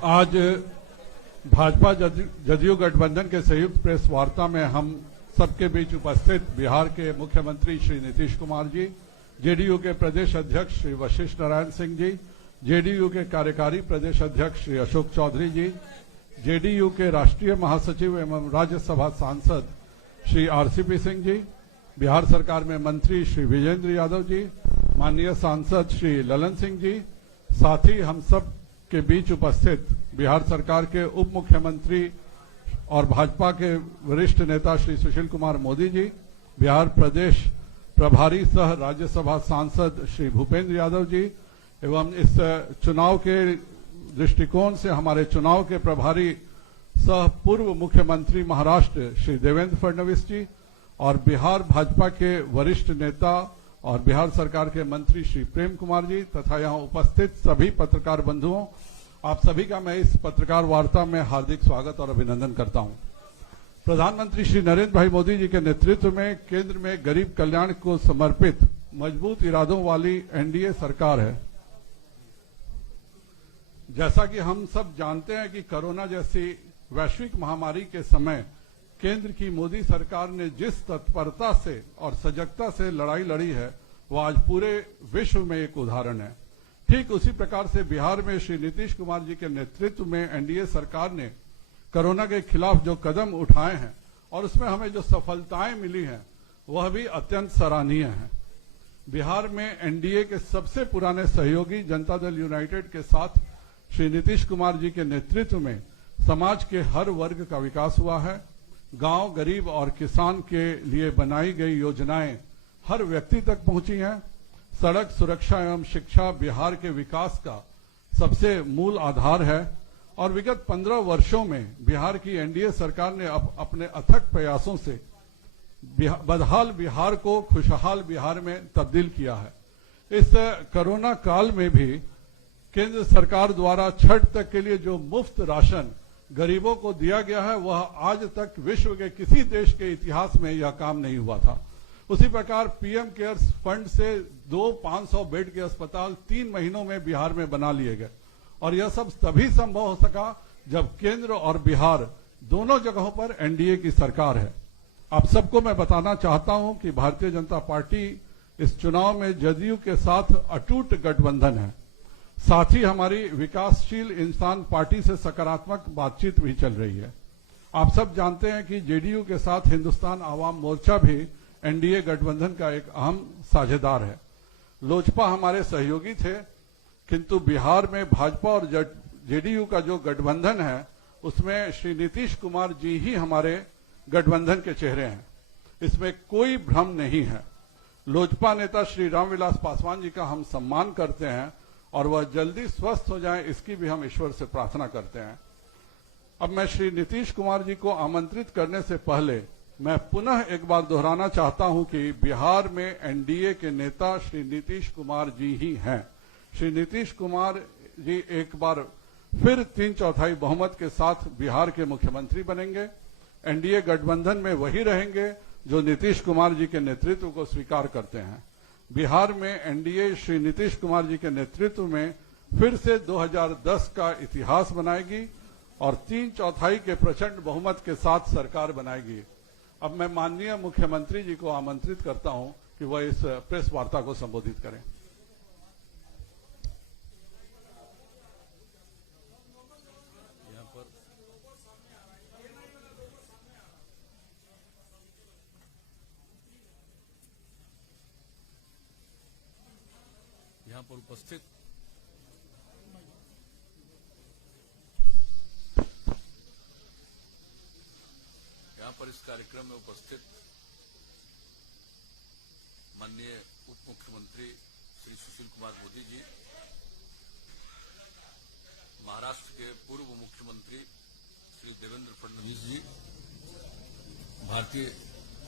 आज भाजपा जदयू गठबंधन के संयुक्त प्रेस वार्ता में हम सबके बीच उपस्थित बिहार के मुख्यमंत्री श्री नीतीश कुमार जी, जेडीयू के प्रदेश अध्यक्ष श्री वशिष्ठ नारायण सिंह जी, जेडीयू के कार्यकारी प्रदेश अध्यक्ष श्री अशोक चौधरी जी, जेडीयू के राष्ट्रीय महासचिव एवं राज्यसभा सांसद श्री आरसीपी सिंह जी, बिहार सरकार में मंत्री श्री विजेंद्र यादव जी, माननीय सांसद श्री ललन सिंह जी, साथ ही हम सब के बीच उपस्थित बिहार सरकार के उप मुख्यमंत्री और भाजपा के वरिष्ठ नेता श्री सुशील कुमार मोदी जी, बिहार प्रदेश प्रभारी सह राज्यसभा सांसद श्री भूपेंद्र यादव जी एवं इस चुनाव के दृष्टिकोण से हमारे चुनाव के प्रभारी सह पूर्व मुख्यमंत्री महाराष्ट्र श्री देवेंद्र फडणवीस जी और बिहार भाजपा के वरिष्ठ नेता और बिहार सरकार के मंत्री श्री प्रेम कुमार जी तथा यहां उपस्थित सभी पत्रकार बंधुओं, आप सभी का मैं इस पत्रकार वार्ता में हार्दिक स्वागत और अभिनंदन करता हूं। प्रधानमंत्री श्री नरेंद्र भाई मोदी जी के नेतृत्व में केंद्र में गरीब कल्याण को समर्पित मजबूत इरादों वाली एनडीए सरकार है। जैसा कि हम सब जानते हैं कि कोरोना जैसी वैश्विक महामारी के समय केंद्र की मोदी सरकार ने जिस तत्परता से और सजगता से लड़ाई लड़ी है वह आज पूरे विश्व में एक उदाहरण है। ठीक उसी प्रकार से बिहार में श्री नीतीश कुमार जी के नेतृत्व में एनडीए सरकार ने कोरोना के खिलाफ जो कदम उठाए हैं और उसमें हमें जो सफलताएं मिली हैं वह भी अत्यंत सराहनीय है। बिहार में एनडीए के सबसे पुराने सहयोगी जनता दल यूनाइटेड के साथ श्री नीतीश कुमार जी के नेतृत्व में समाज के हर वर्ग का विकास हुआ है। गांव, गरीब और किसान के लिए बनाई गई योजनाएं हर व्यक्ति तक पहुंची हैं। सड़क सुरक्षा एवं शिक्षा बिहार के विकास का सबसे मूल आधार है और विगत 15 वर्षों में बिहार की एनडीए सरकार ने अपने अथक प्रयासों से बदहाल बिहार को खुशहाल बिहार में तब्दील किया है। इस कोरोना काल में भी केंद्र सरकार द्वारा छठ तक के लिए जो मुफ्त राशन गरीबों को दिया गया है वह आज तक विश्व के किसी देश के इतिहास में यह काम नहीं हुआ था। उसी प्रकार पीएम केयर्स फंड से 500 बेड के अस्पताल 3 महीनों में बिहार में बना लिए गए और यह सब तभी संभव हो सका जब केंद्र और बिहार दोनों जगहों पर एनडीए की सरकार है। आप सबको मैं बताना चाहता हूं कि भारतीय जनता पार्टी इस चुनाव में जदयू के साथ अटूट गठबंधन है। साथ ही हमारी विकासशील इंसान पार्टी से सकारात्मक बातचीत भी चल रही है। आप सब जानते हैं कि जेडीयू के साथ हिंदुस्तान आवाम मोर्चा भी एनडीए गठबंधन का एक अहम साझेदार है। लोजपा हमारे सहयोगी थे, किंतु बिहार में भाजपा और जेडीयू का जो गठबंधन है उसमें श्री नीतीश कुमार जी ही हमारे गठबंधन के चेहरे हैं, इसमें कोई भ्रम नहीं है। लोजपा नेता श्री रामविलास पासवान जी का हम सम्मान करते हैं और वह जल्दी स्वस्थ हो जाएं इसकी भी हम ईश्वर से प्रार्थना करते हैं। अब मैं श्री नीतीश कुमार जी को आमंत्रित करने से पहले मैं पुनः एक बार दोहराना चाहता हूं कि बिहार में एनडीए के नेता श्री नीतीश कुमार जी ही हैं। श्री नीतीश कुमार जी एक बार फिर 3/4 बहुमत के साथ बिहार के मुख्यमंत्री बनेंगे। एनडीए गठबंधन में वही रहेंगे जो नीतीश कुमार जी के नेतृत्व को स्वीकार करते हैं। बिहार में एनडीए श्री नीतीश कुमार जी के नेतृत्व में फिर से 2010 का इतिहास बनाएगी और 3/4 के प्रचंड बहुमत के साथ सरकार बनाएगी। अब मैं माननीय मुख्यमंत्री जी को आमंत्रित करता हूं कि वह इस प्रेस वार्ता को संबोधित करें। यहाँ पर उपस्थित इस कार्यक्रम में उपस्थित माननीय उप मुख्यमंत्री श्री सुशील कुमार मोदी जी, महाराष्ट्र के पूर्व मुख्यमंत्री श्री देवेंद्र फडणवीस जी, भारतीय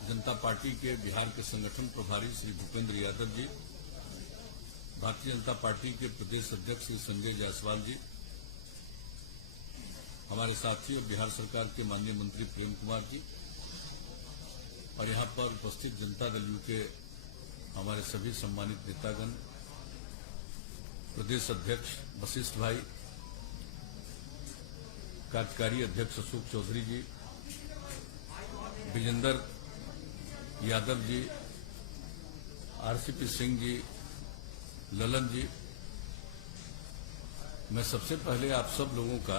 जनता पार्टी के बिहार के संगठन प्रभारी श्री भूपेंद्र यादव जी, भारतीय जनता पार्टी के प्रदेश अध्यक्ष श्री संजय जायसवाल जी, हमारे साथी और बिहार सरकार के माननीय मंत्री प्रेम कुमार जी और यहाँ पर उपस्थित जनता दल यू के हमारे सभी सम्मानित नेतागण, प्रदेश अध्यक्ष वशिष्ठ भाई, कार्यकारी अध्यक्ष अशोक चौधरी जी, विजेंद्र यादव जी, आरसीपी सिंह जी, ललन जी, मैं सबसे पहले आप सब लोगों का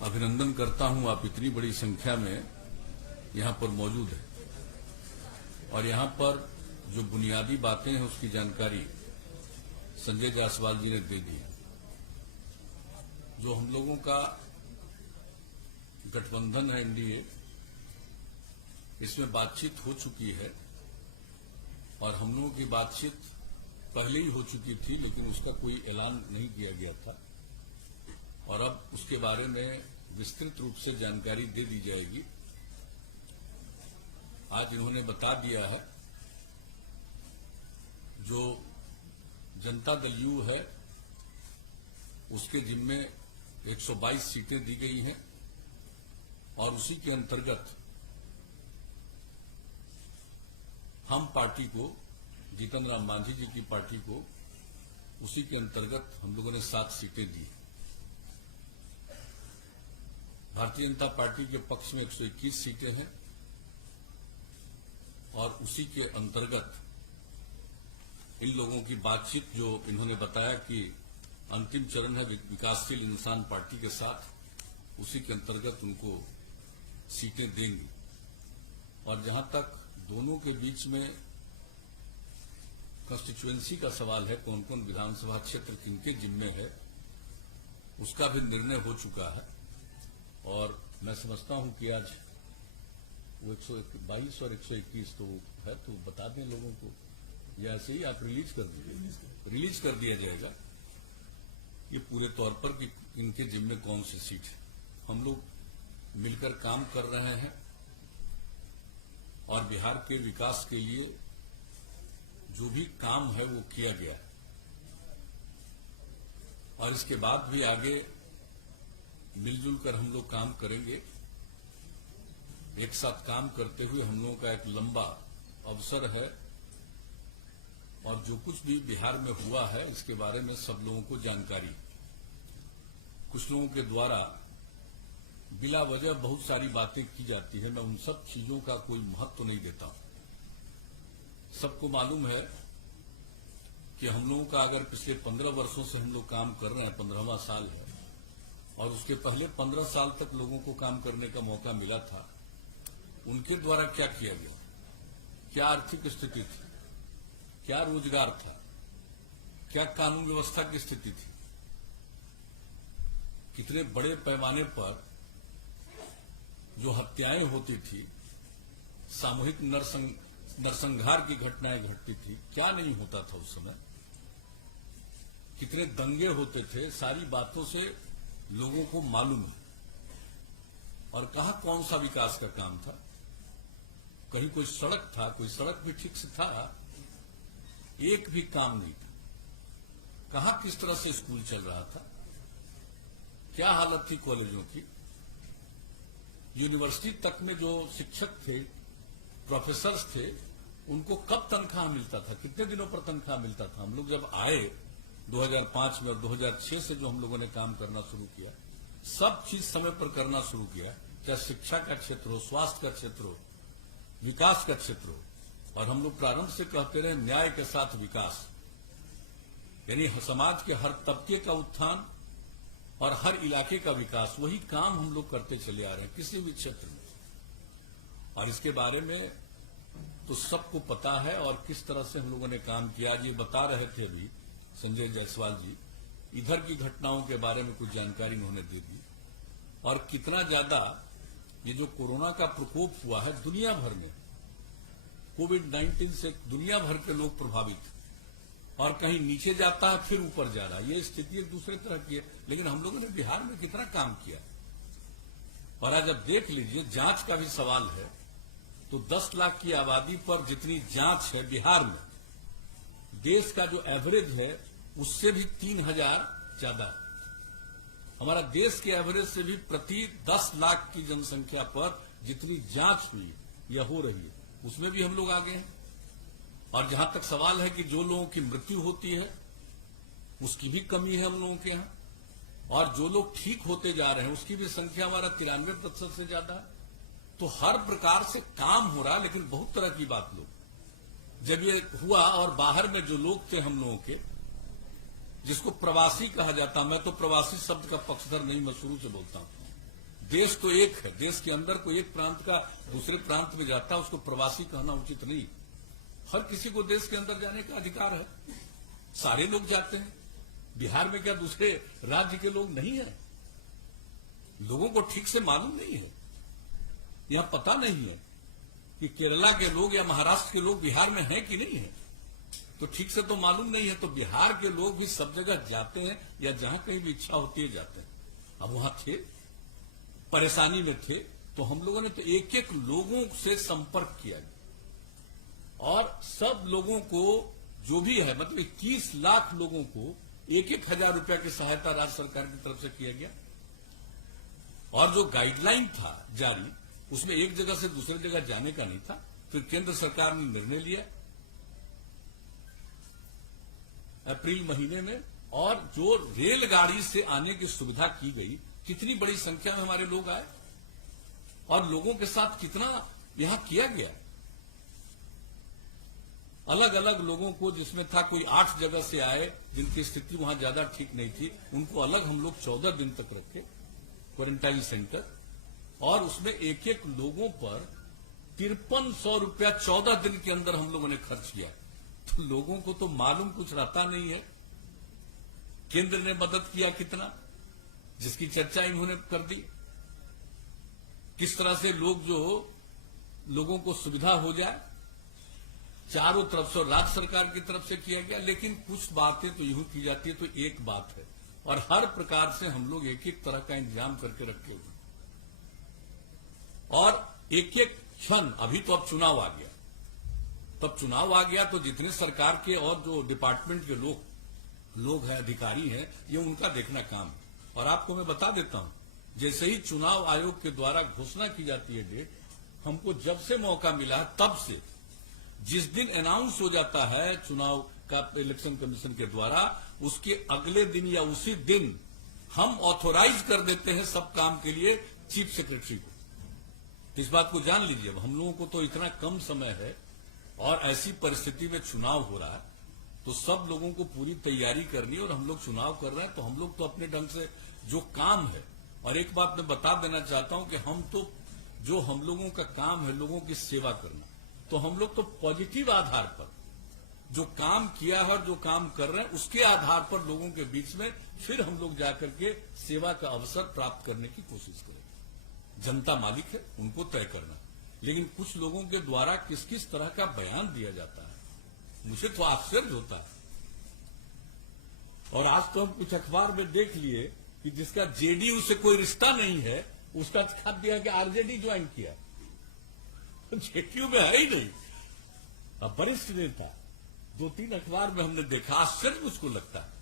अभिनंदन करता हूं। आप इतनी बड़ी संख्या में यहां पर मौजूद हैं और यहां पर जो बुनियादी बातें हैं उसकी जानकारी संजय जायसवाल जी ने दे दी। जो हम लोगों का गठबंधन है एनडीए, इसमें बातचीत हो चुकी है और हम लोगों की बातचीत पहले ही हो चुकी थी, लेकिन उसका कोई ऐलान नहीं किया गया था और अब उसके बारे में विस्तृत रूप से जानकारी दे दी जाएगी। आज इन्होंने बता दिया है जो जनता दल यू है उसके जिम्मे 122 सीटें दी गई हैं और उसी के अंतर्गत हम पार्टी को, जीतन राम मांझी जी की पार्टी को, उसी के अंतर्गत हम लोगों ने 7 सीटें दी। भारतीय जनता पार्टी के पक्ष में 121 सीटें हैं और उसी के अंतर्गत इन लोगों की बातचीत जो इन्होंने बताया कि अंतिम चरण है विकासशील इंसान पार्टी के साथ, उसी के अंतर्गत उनको सीटें देंगी। और जहां तक दोनों के बीच में कंस्टिट्यूएंसी का सवाल है, कौन कौन विधानसभा क्षेत्र किनके जिम्मे है, उसका भी निर्णय हो चुका है और मैं समझता हूं कि आज वो 122 और 121 तो है, तो बता दें लोगों को, या ऐसे ही आप रिलीज कर दिया जाएगा ये पूरे तौर पर कि इनके जिम्मे कौन सी सीट है। हम लोग मिलकर काम कर रहे हैं और बिहार के विकास के लिए जो भी काम है वो किया गया है और इसके बाद भी आगे मिलजुल कर हम लोग काम करेंगे। एक साथ काम करते हुए हम लोगों का एक लंबा अवसर है और जो कुछ भी बिहार में हुआ है इसके बारे में सब लोगों को जानकारी। कुछ लोगों के द्वारा बिला वजह बहुत सारी बातें की जाती है, मैं उन सब चीजों का कोई महत्व नहीं देता। सबको मालूम है कि हम लोगों का अगर पिछले 15 वर्षों से हम लोग काम कर रहे हैं, 15वां साल है और उसके पहले 15 साल तक लोगों को काम करने का मौका मिला था, उनके द्वारा क्या किया गया, क्या आर्थिक स्थिति थी, क्या रोजगार था, क्या कानून व्यवस्था की स्थिति थी, कितने बड़े पैमाने पर जो हत्याएं होती थी, सामूहिक नरसंहार की घटनाएं घटती थी, क्या नहीं होता था उस समय, कितने दंगे होते थे, सारी बातों से लोगों को मालूम है। और कहा कौन सा विकास का काम था, कहीं कोई सड़क था, कोई सड़क भी ठीक से था, एक भी काम नहीं था। कहां किस तरह से स्कूल चल रहा था, क्या हालत थी कॉलेजों की, यूनिवर्सिटी तक में जो शिक्षक थे, प्रोफेसर्स थे, उनको कब तनख्वाह मिलता था, कितने दिनों पर तनख्वाह मिलता था। हम लोग जब आए 2005 में और 2006 से जो हम लोगों ने काम करना शुरू किया, सब चीज समय पर करना शुरू किया, चाहे शिक्षा का क्षेत्र हो, स्वास्थ्य का क्षेत्र हो, विकास का क्षेत्र हो। और हम लोग प्रारंभ से कहते रहे न्याय के साथ विकास, यानी समाज के हर तबके का उत्थान और हर इलाके का विकास, वही काम हम लोग करते चले आ रहे हैं किसी भी क्षेत्र में। और इसके बारे में तो सबको पता है और किस तरह से हम लोगों ने काम किया। आज ये बता रहे थे अभी संजय जायसवाल जी, इधर की घटनाओं के बारे में कुछ जानकारी उन्होंने दे दी और कितना ज्यादा ये जो कोरोना का प्रकोप हुआ है दुनिया भर में, कोविड-19 से दुनिया भर के लोग प्रभावित, और कहीं नीचे जाता है फिर ऊपर जा रहा है, ये स्थिति एक दूसरे तरह की है। लेकिन हम लोगों ने बिहार में कितना काम किया। और आज अब देख लीजिए, जांच का भी सवाल है, तो 10 लाख की आबादी पर जितनी जांच है बिहार में, देश का जो एवरेज है उससे भी 3000 ज्यादा है। हमारा देश के एवरेज से भी प्रति 10 लाख की जनसंख्या पर जितनी जांच हुई या हो रही है, उसमें भी हम लोग आगे हैं। और जहां तक सवाल है कि जो लोगों की मृत्यु होती है उसकी भी कमी है हम लोगों के यहाँ। और जो लोग ठीक होते जा रहे हैं उसकी भी संख्या हमारा 93% से ज्यादा है। तो हर प्रकार से काम हो रहा है। लेकिन बहुत तरह की बात लोग जब ये हुआ और बाहर में जो लोग थे हम लोगों के, जिसको प्रवासी कहा जाता, मैं तो प्रवासी शब्द का पक्षधर नहीं, मैं शुरू से बोलता हूं। देश तो एक है, देश के अंदर कोई एक प्रांत का दूसरे प्रांत में जाता है उसको प्रवासी कहना उचित नहीं। हर किसी को देश के अंदर जाने का अधिकार है, सारे लोग जाते हैं। बिहार में क्या दूसरे राज्य के लोग नहीं है? लोगों को ठीक से मालूम नहीं है, यहां पता नहीं है कि केरला के लोग या महाराष्ट्र के लोग बिहार में हैं कि नहीं है, तो ठीक से तो मालूम नहीं है। तो बिहार के लोग भी सब जगह जाते हैं या जहां कहीं भी इच्छा होती है जाते हैं। अब वहां थे, परेशानी में थे, तो हम लोगों ने तो एक एक लोगों से संपर्क किया और सब लोगों को जो भी है, मतलब 21 लाख लोगों को 1,000 रुपया की सहायता राज्य सरकार की तरफ से किया गया। और जो गाइडलाइन था जारी, उसमें एक जगह से दूसरी जगह जाने का नहीं था। फिर केंद्र सरकार ने निर्णय लिया अप्रैल महीने में, और जो रेलगाड़ी से आने की सुविधा की गई, कितनी बड़ी संख्या में हमारे लोग आए और लोगों के साथ कितना यहां किया गया। अलग अलग लोगों को, जिसमें था कोई 8 जगह से आए जिनकी स्थिति वहां ज्यादा ठीक नहीं थी, उनको अलग हम लोग 14 दिन तक रखे क्वारंटाइन सेंटर, और उसमें एक एक लोगों पर 5300 रुपया 14 दिन के अंदर हम लोगों ने खर्च किया। तो लोगों को तो मालूम कुछ रहता नहीं है केंद्र ने मदद किया कितना, जिसकी चर्चा इन्होंने कर दी। किस तरह से लोगों को सुविधा हो जाए, चारों तरफ से राज्य सरकार की तरफ से किया गया। लेकिन कुछ बातें तो यूं की जाती है तो एक बात है, और हर प्रकार से हम लोग एक एक तरह का इंतजाम करके रखे हुए, और एक एक क्षण। अभी तो अब चुनाव आ गया, तब चुनाव आ गया तो जितने सरकार के और जो डिपार्टमेंट के लोग हैं, अधिकारी हैं, ये उनका देखना काम है। और आपको मैं बता देता हूं, जैसे ही चुनाव आयोग के द्वारा घोषणा की जाती है डेट, हमको जब से मौका मिला है तब से, जिस दिन अनाउंस हो जाता है चुनाव का इलेक्शन कमीशन के द्वारा, उसके अगले दिन या उसी दिन हम ऑथोराइज कर देते हैं सब काम के लिए चीफ सेक्रेटरी को। इस बात को जान लीजिए। अब हम लोगों को तो इतना कम समय है और ऐसी परिस्थिति में चुनाव हो रहा है, तो सब लोगों को पूरी तैयारी करनी है। और हम लोग चुनाव कर रहे हैं तो हम लोग तो अपने ढंग से जो काम है, और एक बात मैं बता देना चाहता हूं कि हम तो, जो हम लोगों का काम है लोगों की सेवा करना, तो हम लोग तो पॉजिटिव आधार पर जो काम किया है और जो काम कर रहे हैं उसके आधार पर लोगों के बीच में फिर हम लोग जाकर के सेवा का अवसर प्राप्त करने की कोशिश करें। जनता मालिक है, उनको तय करना। लेकिन कुछ लोगों के द्वारा किस किस तरह का बयान दिया जाता है, मुझे तो आश्चर्य होता है। और आज तो हम कुछ अखबार में देख लिए कि जिसका जेडीयू से कोई रिश्ता नहीं है, उसका छाप दिया कि आरजेडी ज्वाइन किया। जेडीयू में है ही नहीं। अब वरिष्ठ नेता 2-3 अखबार में हमने देखा, आश्चर्य मुझको लगता है।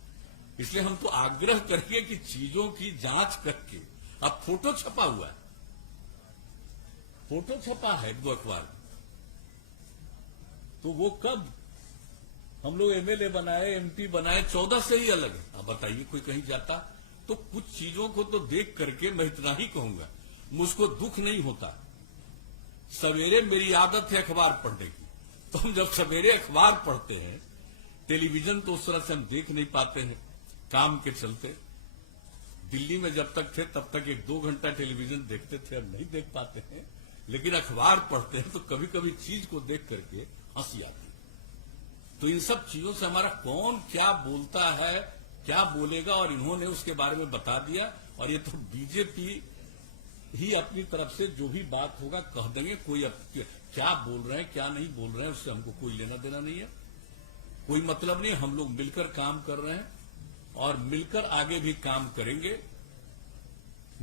इसलिए हम तो आग्रह करेंगे कि चीजों की जांच करके, अब फोटो छपा हुआ है, फोटो छपा है 1-2 अखबार में, तो वो कब हम लोग एमएलए बनाए, एमपी बनाए, 14 से ही अलग है। अब बताइए कोई कहीं जाता? तो कुछ चीजों को तो देख करके मैं इतना ही कहूंगा, मुझको दुख नहीं होता। सवेरे मेरी आदत है अखबार पढ़ने की, तो हम जब सवेरे अखबार पढ़ते हैं, टेलीविजन तो उस तरह से हम देख नहीं पाते हैं काम के चलते। दिल्ली में जब तक थे तब तक 1-2 घंटा टेलीविजन देखते थे, अब नहीं देख पाते हैं। लेकिन अखबार पढ़ते हैं तो कभी कभी चीज को देख करके हंसी आती है। तो इन सब चीजों से हमारा कौन क्या बोलता है, क्या बोलेगा, और इन्होंने उसके बारे में बता दिया। और ये तो बीजेपी ही अपनी तरफ से जो भी बात होगा कह देंगे। कोई क्या बोल रहे हैं क्या नहीं बोल रहे हैं उससे हमको कोई लेना देना नहीं है, कोई मतलब नहीं। हम लोग मिलकर काम कर रहे हैं और मिलकर आगे भी काम करेंगे।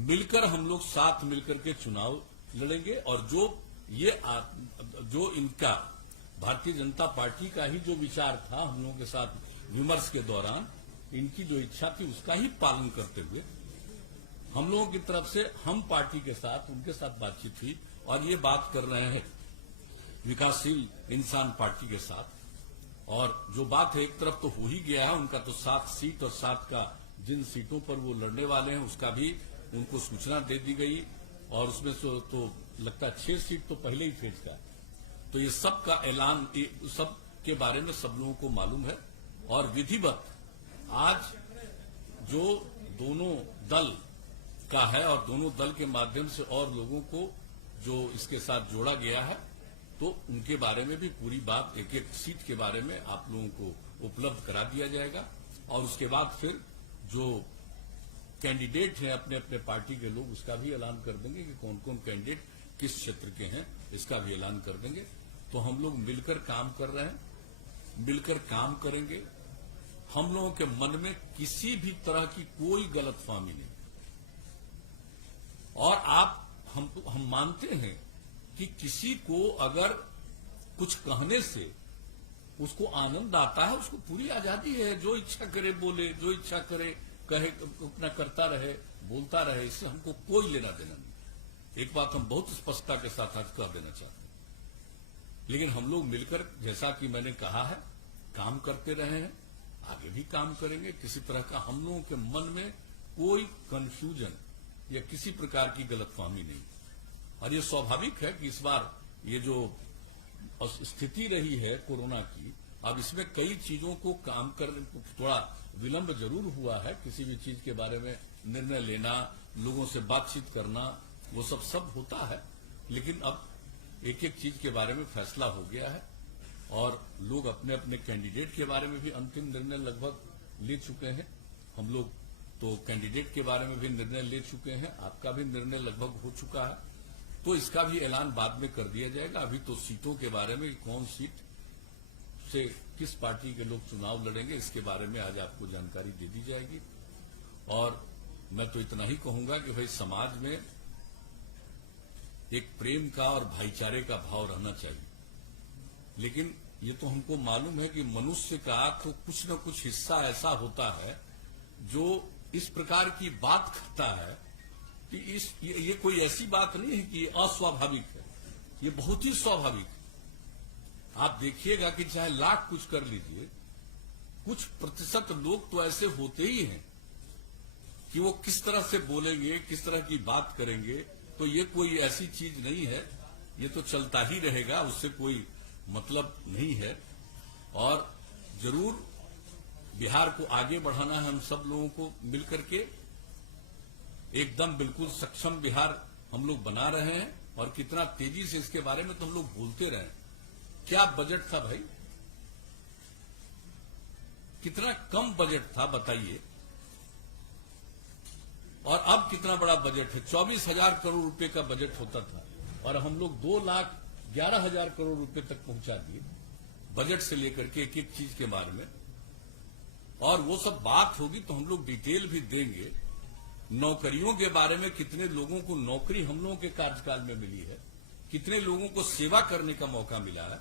मिलकर हम लोग साथ मिलकर के चुनाव लड़ेंगे। और जो इनका भारतीय जनता पार्टी का ही जो विचार था हम लोगों के साथ विमर्श के दौरान, इनकी जो इच्छा थी उसका ही पालन करते हुए हम लोगों की तरफ से हम पार्टी के साथ, उनके साथ बातचीत हुई। और ये बात कर रहे हैं विकासशील इंसान पार्टी के साथ, और जो बात है एक तरफ तो हो ही गया है, उनका तो 7 सीट और 7 का जिन सीटों पर वो लड़ने वाले हैं उसका भी उनको सूचना दे दी गई, और उसमें तो लगता है 6 सीट तो पहले ही फेज का है। तो ये सब का ऐलान, सब के बारे में सब लोगों को मालूम है। और विधिवत आज जो दोनों दल का है और दोनों दल के माध्यम से और लोगों को जो इसके साथ जोड़ा गया है, तो उनके बारे में भी पूरी बात, एक एक सीट के बारे में आप लोगों को उपलब्ध करा दिया जाएगा। और उसके बाद फिर जो कैंडिडेट हैं अपने अपने पार्टी के लोग, उसका भी ऐलान कर देंगे कि कौन कौन कैंडिडेट किस क्षेत्र के हैं, इसका भी ऐलान कर देंगे। तो हम लोग मिलकर काम कर रहे हैं, मिलकर काम करेंगे। हम लोगों के मन में किसी भी तरह की कोई गलतफहमी नहीं। और हम मानते हैं कि किसी को अगर कुछ कहने से उसको आनंद आता है, उसको पूरी आजादी है, जो इच्छा करे बोले, जो इच्छा करे कहे, अपना करता रहे, बोलता रहे, इससे हमको कोई लेना देना नहीं। एक बात हम बहुत स्पष्टता के साथ आज कह देना चाहते हैं। लेकिन हम लोग मिलकर, जैसा कि मैंने कहा है, काम करते रहे हैं, आगे भी काम करेंगे। किसी तरह का हम लोगों के मन में कोई कंफ्यूजन या किसी प्रकार की गलतफहमी नहीं। और ये स्वाभाविक है कि इस बार ये जो स्थिति रही है कोरोना की, अब इसमें कई चीजों को काम करने को थोड़ा विलंब जरूर हुआ है। किसी भी चीज के बारे में निर्णय लेना, लोगों से बातचीत करना, वो सब होता है। लेकिन अब एक एक चीज के बारे में फैसला हो गया है और लोग अपने अपने कैंडिडेट के बारे में भी अंतिम निर्णय लगभग ले चुके हैं। हम लोग तो कैंडिडेट के बारे में भी निर्णय ले चुके हैं, आपका भी निर्णय लगभग हो चुका है। तो इसका भी ऐलान बाद में कर दिया जाएगा। अभी तो सीटों के बारे में, कौन सीट से किस पार्टी के लोग चुनाव लड़ेंगे, इसके बारे में आज आपको जानकारी दे दी जाएगी। और मैं तो इतना ही कहूंगा कि भाई समाज में एक प्रेम का और भाईचारे का भाव रहना चाहिए। लेकिन ये तो हमको मालूम है कि मनुष्य का तो कुछ न कुछ हिस्सा ऐसा होता है जो इस प्रकार की बात करता है कि ये कोई ऐसी बात नहीं है कि अस्वाभाविक है, ये बहुत ही स्वाभाविक है। आप देखिएगा कि चाहे लाख कुछ कर लीजिए, कुछ प्रतिशत लोग तो ऐसे होते ही हैं कि वो किस तरह से बोलेंगे, किस तरह की बात करेंगे। तो ये कोई ऐसी चीज नहीं है, ये तो चलता ही रहेगा, उससे कोई मतलब नहीं है। और जरूर बिहार को आगे बढ़ाना है हम सब लोगों को मिलकर के। एकदम बिल्कुल सक्षम बिहार हम लोग बना रहे हैं, और कितना तेजी से इसके बारे में तो हम लोग बोलते रहे। क्या बजट था भाई, कितना कम बजट था बताइए, और अब कितना बड़ा बजट है। 24,000 करोड़ रुपए का बजट होता था और हम लोग 2,11,000 करोड़ रुपए तक पहुंचा दिए बजट से लेकर के एक एक चीज के बारे में। और वो सब बात होगी तो हम लोग डिटेल भी देंगे। नौकरियों के बारे में, कितने लोगों को नौकरी हम लोगों के कार्यकाल में मिली है, कितने लोगों को सेवा करने का मौका मिला है,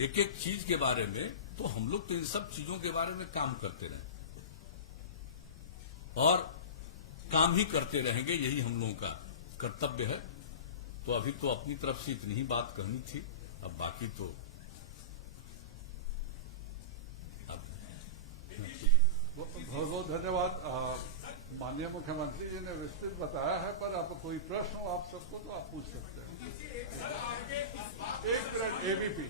एक एक चीज के बारे में। तो हम लोग तो इन सब चीजों के बारे में काम करते रहे और काम ही करते रहेंगे, यही हम लोगों का कर्तव्य है। तो अभी तो अपनी तरफ से इतनी ही बात कहनी थी, अब बाकी तो बहुत बहुत धन्यवाद। माननीय मुख्यमंत्री जी ने विस्तृत बताया है, पर अब कोई प्रश्न हो आप सबको तो आप पूछ सकते हैं। एक मिनट, एबीपी।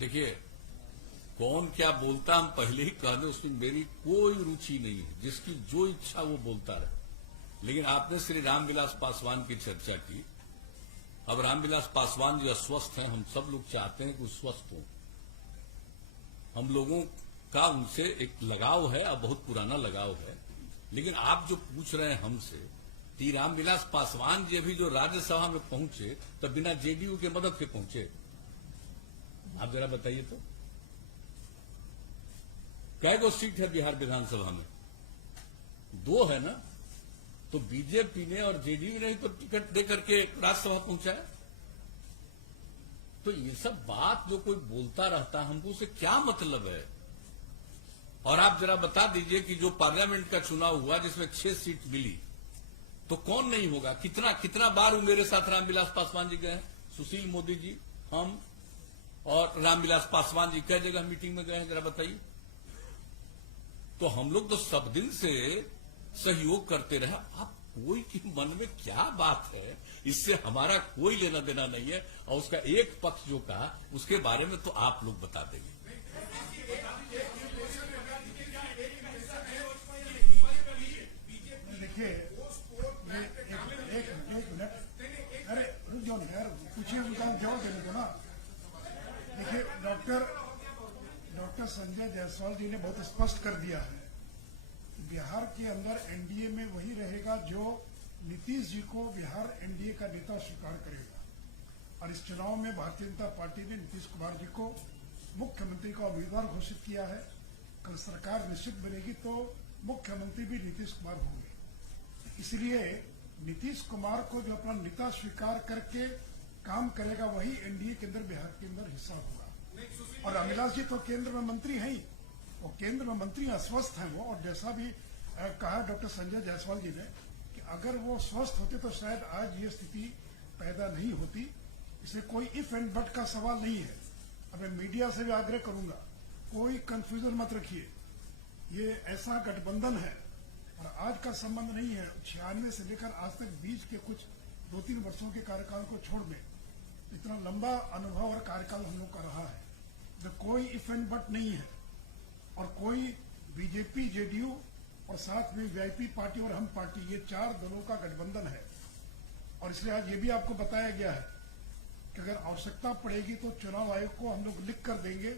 देखिए, कौन क्या बोलता हम पहले ही कह दें, उसमें मेरी कोई रुचि नहीं है। जिसकी जो इच्छा वो बोलता रहे। लेकिन आपने श्री रामविलास पासवान की चर्चा की। अब रामविलास पासवान जो अस्वस्थ हैं, हम सब लोग चाहते हैं कि वो स्वस्थ हो। हम लोगों का उनसे एक लगाव है और बहुत पुराना लगाव है। लेकिन आप जो पूछ रहे हैं हमसे, कि रामविलास पासवान जी अभी जो राज्यसभा में पहुंचे तो बिना जेडीयू के मदद के पहुंचे, आप जरा बताइए तो। कै गो सीट है बिहार विधानसभा में? 2 है ना। तो बीजेपी ने और जेडीयू ने तो टिकट देकर के राज्यसभा पहुंचाया। तो ये सब बात जो कोई बोलता रहता है, हमको उसे क्या मतलब है? और आप जरा बता दीजिए कि जो पार्लियामेंट का चुनाव हुआ जिसमें 6 सीट मिली, तो कौन नहीं होगा? कितना कितना बार वो मेरे साथ रामविलास पासवान जी गए हैं, सुशील मोदी जी, हम और रामविलास पासवान जी कई जगह मीटिंग में गए हैं, जरा बताइए। तो हम लोग तो सब दिन से सहयोग करते रहे। आप कोई के मन में क्या बात है, इससे हमारा कोई लेना देना नहीं है। और उसका एक पक्ष जो कहा उसके बारे में तो आप लोग बता देंगे। देखिए एक मिनट, अरे रुक जाओ यार, पूछिए, उनका जवाब देने दो ना। देखिए डॉक्टर संजय जायसवाल जी ने बहुत स्पष्ट कर दिया है, बिहार के अंदर एनडीए में वही रहेगा जो नीतीश जी को बिहार एनडीए का नेता स्वीकार करेगा। और इस चुनाव में भारतीय जनता पार्टी ने नीतीश कुमार जी को मुख्यमंत्री का उम्मीदवार घोषित किया है। कल सरकार निश्चित बनेगी तो मुख्यमंत्री भी नीतीश कुमार होंगे। इसलिए नीतीश कुमार को जो अपना नेता स्वीकार करके काम करेगा वही एनडीए के अंदर बिहार के अंदर हिस्सा होगा। और रामविलास जी तो केंद्र में मंत्री हैं ही, वो केंद्र में मंत्री अस्वस्थ हैं वो। और जैसा भी कहा डॉक्टर संजय जायसवाल जी ने कि अगर वो स्वस्थ होते तो शायद आज ये स्थिति पैदा नहीं होती। इसमें कोई इफ एंड बट का सवाल नहीं है। अब मैं मीडिया से भी आग्रह करूंगा, कोई कंफ्यूजन मत रखिए। ये ऐसा गठबंधन है और आज का संबंध नहीं है। 96 से लेकर आज तक बीच के कुछ 2-3 वर्षों के कार्यकाल को छोड़ दें, इतना लंबा अनुभव और कार्यकाल हम लोग का रहा है। तो कोई इफ एंड बट नहीं है। और कोई बीजेपी, जेडीयू और साथ में वीआईपी पार्टी और हम पार्टी, ये 4 दलों का गठबंधन है। और इसलिए आज ये भी आपको बताया गया है कि अगर आवश्यकता पड़ेगी तो चुनाव आयोग को हम लोग लिख कर देंगे,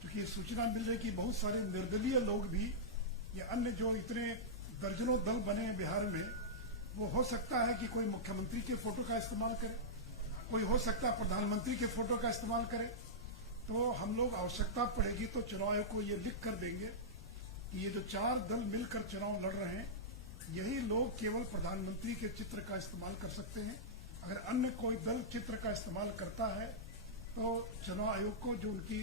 क्योंकि सूचना मिल रही है कि बहुत सारे निर्दलीय लोग भी या अन्य जो इतने दर्जनों दल बने हैं बिहार में, वो हो सकता है कि कोई मुख्यमंत्री के फोटो का इस्तेमाल करे, कोई हो सकता है प्रधानमंत्री के फोटो का इस्तेमाल करे। तो हम लोग आवश्यकता पड़ेगी तो चुनाव आयोग को ये लिख कर देंगे कि ये जो 4 दल मिलकर चुनाव लड़ रहे हैं, यही लोग केवल प्रधानमंत्री के चित्र का इस्तेमाल कर सकते हैं। अगर अन्य कोई दल चित्र का इस्तेमाल करता है तो चुनाव आयोग को जो उनकी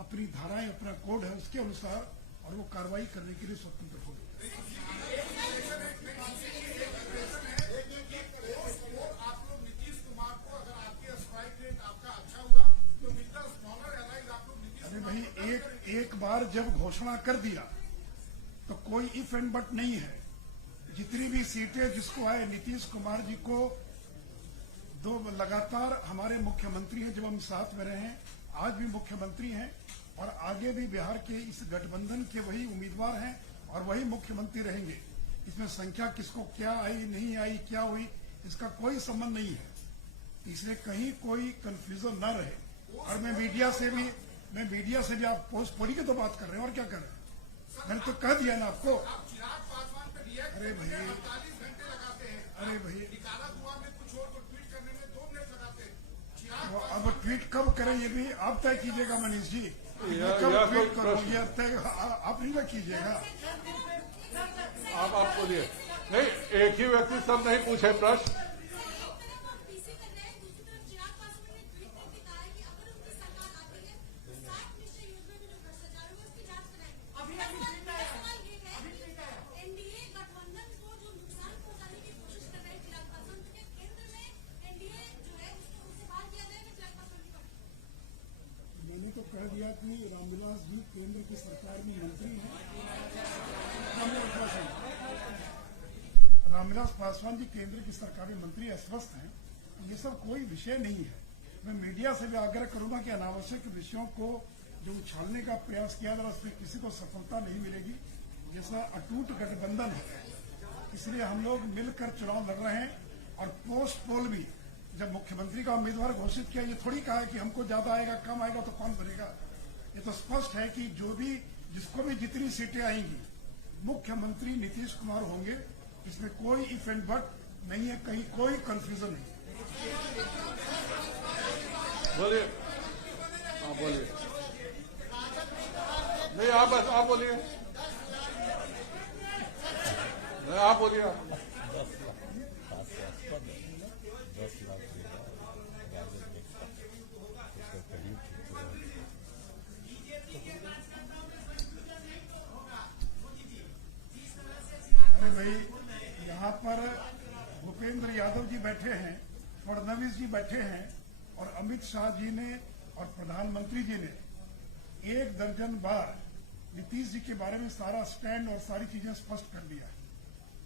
अपनी धाराएं, अपना कोड है, उसके अनुसार और वो कार्रवाई करने के लिए स्वतंत्र होगी। आप लोग नीतीश कुमार को, अगर आपके स्ट्राइक रेट आपका अच्छा हुआ तो मिलता स्मॉलर एलाइज आप लोग नीतीश। अरे भाई, एक बार जब घोषणा कर दिया तो कोई इफ एंड बट नहीं है। जितनी भी सीटें जिसको आए, नीतीश कुमार जी को 2 लगातार हमारे मुख्यमंत्री हैं, जब हम साथ में रहे हैं, आज भी मुख्यमंत्री हैं और आगे भी बिहार के इस गठबंधन के वही उम्मीदवार हैं और वही मुख्यमंत्री रहेंगे। इसमें संख्या किसको क्या आई, नहीं आई, क्या हुई, इसका कोई संबंध नहीं है। इसलिए कहीं कोई कंफ्यूजन न रहे। और मैं मीडिया से भी आप पोस्ट पोली की तो बात कर रहे हैं और क्या कर रहे हैं? मैंने तो कह दिया ना आपको। चिराग पासवान पे रिएक्ट अरे भाई, 48 घंटे लगाते हैं। अरे भाई, निकाला हुआ में कुछ और को ट्वीट करने में 2 मिनट लगाते हैं। वो अब ट्वीट कब करें ये भी आप तय कीजिएगा मनीष जी। कब या ट्वीट कोई करो प्रश्न- ये तय आप नहीं ना कीजिएगा। आप बोलिए। नहीं, एक ही व्यक्ति सब नहीं पूछे प्रश्न। मैंने तो कह दिया कि रामविलास जी केंद्र की सरकार में मंत्री हैं। रामविलास पासवान जी केंद्र की सरकार में मंत्री अस्वस्थ हैं। ये सब कोई विषय नहीं है। मैं मीडिया से भी आग्रह करूंगा कि अनावश्यक विषयों को जो उछालने का प्रयास किया जा रहा है उसमें किसी को सफलता नहीं मिलेगी। जैसा अटूट गठबंधन है, इसलिए हम लोग मिलकर चुनाव लड़ रहे हैं। और पोस्ट पोल भी जब मुख्यमंत्री का उम्मीदवार घोषित किया, ये थोड़ी कहा कि हमको ज्यादा आएगा, कम आएगा तो कौन बनेगा। ये तो स्पष्ट है कि जो भी जिसको भी जितनी सीटें आएंगी मुख्यमंत्री नीतीश कुमार होंगे। इसमें कोई इफ एंड बट नहीं है, कहीं कोई कंफ्यूजन नहीं। बोलिए, हाँ बोलिए। नहीं आप बोलिए, आप बोलिए। अरे भाई, यहाँ पर भूपेंद्र यादव जी बैठे हैं, फडणवीस जी बैठे हैं और अमित शाह जी ने और प्रधानमंत्री जी ने 1 दर्जन बार नीतीश जी के बारे में सारा स्टैंड और सारी चीजें स्पष्ट कर दिया है।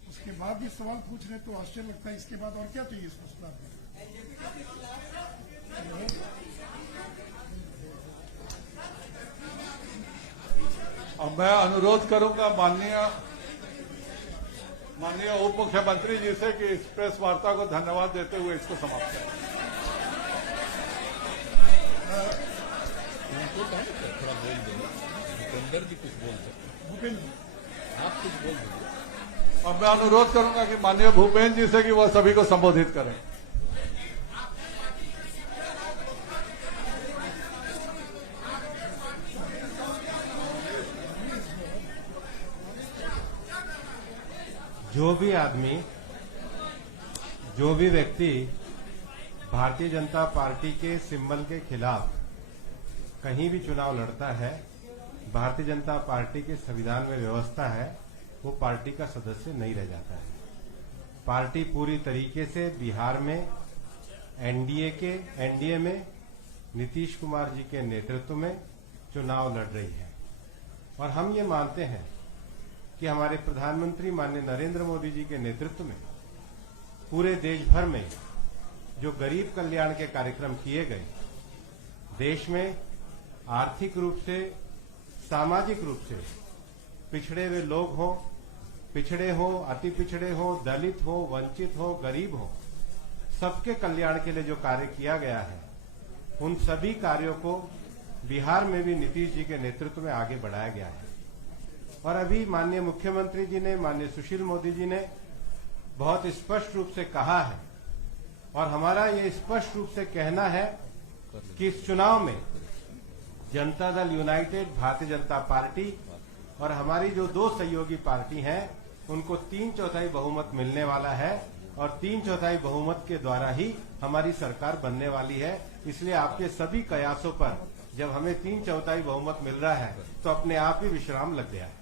उसके बाद भी सवाल पूछ रहे तो आश्चर्य लगता है। इसके बाद और क्या चाहिए स्पष्टता? अब मैं अनुरोध करूंगा माननीय उप मुख्यमंत्री जी से कि इस प्रेस वार्ता को धन्यवाद देते हुए इसको समाप्त करें। थोड़ा बोल देंगे, भूपेंद्र जी कुछ बोल सकते, भूपेंद्र आप कुछ बोल देंगे। अब मैं अनुरोध करूंगा कि माननीय भूपेंद्र जी से कि वह सभी को संबोधित करें। जो भी आदमी, जो भी व्यक्ति भारतीय जनता पार्टी के सिंबल के खिलाफ कहीं भी चुनाव लड़ता है, भारतीय जनता पार्टी के संविधान में व्यवस्था है, वो पार्टी का सदस्य नहीं रह जाता है। पार्टी पूरी तरीके से बिहार में एनडीए में नीतीश कुमार जी के नेतृत्व में चुनाव लड़ रही है। और हम ये मानते हैं कि हमारे प्रधानमंत्री माननीय नरेंद्र मोदी जी के नेतृत्व में पूरे देश भर में जो गरीब कल्याण के कार्यक्रम किए गए, देश में आर्थिक रूप से, सामाजिक रूप से पिछड़े हुए लोग हो, पिछड़े हो, अति पिछड़े हो, दलित हो, वंचित हो, गरीब हो, सबके कल्याण के लिए जो कार्य किया गया है, उन सभी कार्यों को बिहार में भी नीतीश जी के नेतृत्व में आगे बढ़ाया गया है। और अभी माननीय मुख्यमंत्री जी ने, माननीय सुशील मोदी जी ने बहुत स्पष्ट रूप से कहा है, और हमारा ये स्पष्ट रूप से कहना है कि इस चुनाव में जनता दल यूनाइटेड, भारतीय जनता पार्टी और हमारी जो 2 सहयोगी पार्टी हैं, उनको 3/4 बहुमत मिलने वाला है और 3/4 बहुमत के द्वारा ही हमारी सरकार बनने वाली है। इसलिए आपके सभी कयासों पर जब हमें 3/4 बहुमत मिल रहा है तो अपने आप ही विश्राम लग गया है।